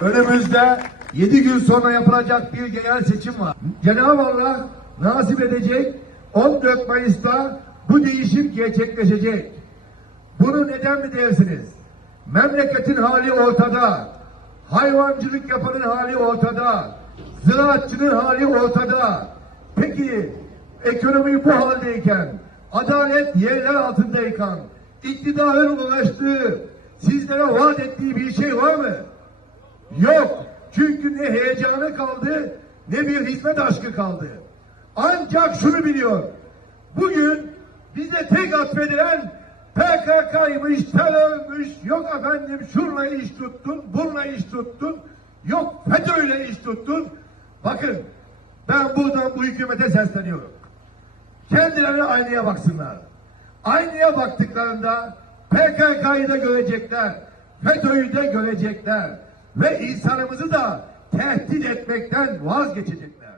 Önümüzde 7 gün sonra yapılacak bir genel seçim var. Cenab-ı Allah nasip edecek 14 Mayıs'ta bu değişim gerçekleşecek. Bunu neden mi dersiniz? Memleketin hali ortada. Hayvancılık yapanın hali ortada. Ziraatçının hali ortada. Peki ekonomi bu haldeyken, adalet yerler altındayken, iktidarın ulaştığı, sizlere vaat ettiği bir şey var mı? Yok. Çünkü ne heyecanı kaldı, ne bir hizmet aşkı kaldı. Ancak şunu biliyor. Bugün bize tek atfedilen PKK'ymış, terörmüş, yok efendim şurla iş tuttun, bununla iş tuttun, yok FETÖ'yle iş tuttun. Bakın ben buradan bu hükümete sesleniyorum. Kendilerine aynaya baksınlar. Aynaya baktıklarında PKK'yı da görecekler, FETÖ'yü de görecekler ve insanımızı da tehdit etmekten vazgeçecekler.